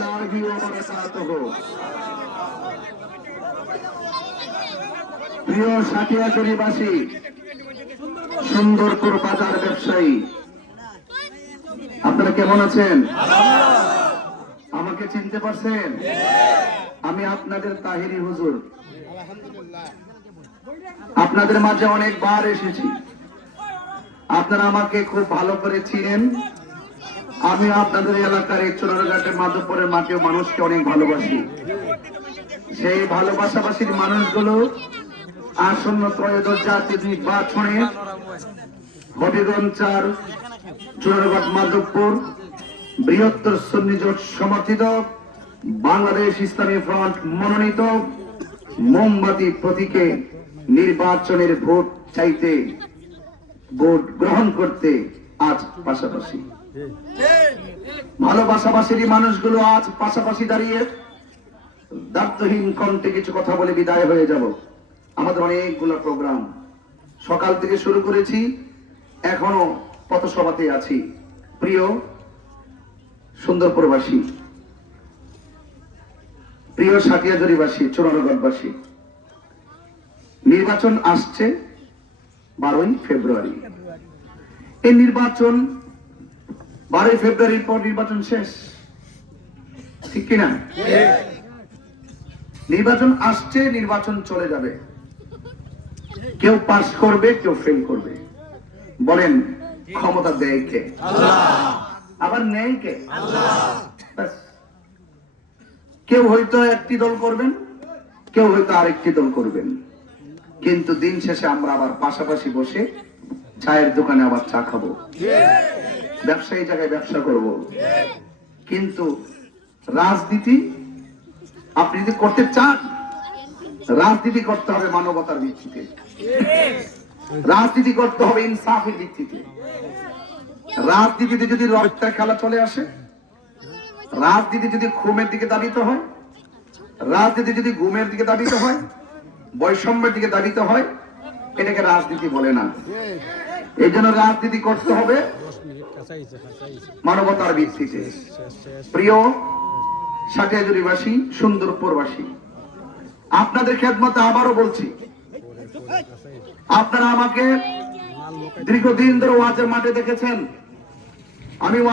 রাহমাতুল্লাহি ওয়া বারাকাতুহু। প্রিয় সাটিয়াচুরিবাসী, সুন্দরপুর বাজার ব্যবসায়ী, আপনারা কেমন আছেন? আমাকে চিনতে পারছেন? আমি আপনাদের তাহিরি হুজুর। আপনাদের মাঝে অনেকবার এসেছি, আপনারা আমাকে খুব ভালো করে চিনেন। আমি আপনাদের এলাকার এই চোরারঘাটের মাধবপুরের মাটিও মানুষকে অনেক ভালোবাসি। সেই ভালোবাসাবাসীর মানুষগুলো আসন্ন ত্রয়োদশ জাতীয় নির্বাচনে হবিগঞ্জ ৪ চোরারঘাট মাধবপুর বৃহত্তর সুন্নি জোট সমর্থিত বাংলাদেশ ইসলামী ফ্রন্ট মনোনীত মোমবাতি প্রতীকে নির্বাচনের ভোট চাইতে, ভোট গ্রহণ করতে আজ পাশাপাশি ভালোবাসাবাসীর মানুষগুলো আজ পাশাপাশি দাঁড়িয়ে দায়িত্বহীন কণ্ঠে কিছু কথা বলে বিদায় হয়ে যাব। আমাদের অনেকগুলো প্রোগ্রাম সকাল থেকে শুরু করেছি, এখনো পথসভাতে আছি। প্রিয় সুন্দরপুরবাসী, প্রিয় সাটিয়াজুরিবাসী, চোরারঘাটবাসী, নির্বাচন আসছে 12ই ফেব্রুয়ারি। এই নির্বাচন 12ই ফেব্রুয়ারির পর নির্বাচন শেষ, ঠিক কিনা? নির্বাচন আসছে, নির্বাচন চলে যাবে। কেউ পাস করবে, কেউ ফেল করবে। বলেন ক্ষমতা দেয় কে? আবার নেই কে? কেউ হয়তো একটি দল করবেন, কেউ হয়তো আরেকটি দল করবেন, কিন্তু দিন শেষে আমরা আবার পাশাপাশি বসে চায়ের দোকানে আবার চা খাবো, ব্যবসায়ী জায়গায় ব্যবসা করব। কিন্তু রাজনীতি আপনি যদি করতে চান, রাজনীতি করতে হবে মানবতার ভিত্তিতে, রাজনীতি করতে হবে ইনসাফের ভিত্তিতে। রাজনীতিতে যদি রক্তের খেলা চলে আসে, রাজনীতি যদি খুনের দিকে দাবিত হয়, রাজনীতি যদি গুমের দিকে দাবিত হয়, বৈষম্যের দিকে দাবিত হয়, এটাকে রাজনীতি বলে না। এই জন্য রাজনীতি করতে হবে মানবতার ভিত্তিতে। প্রিয় সাটিয়াজুরিবাসী, সুন্দরপুরবাসী, আপনাদের খেদমতে আবারও বলছি, আপনারা আমাকে দীর্ঘদিন ধরে ওয়াজের মাঠে দেখেছেন। আমি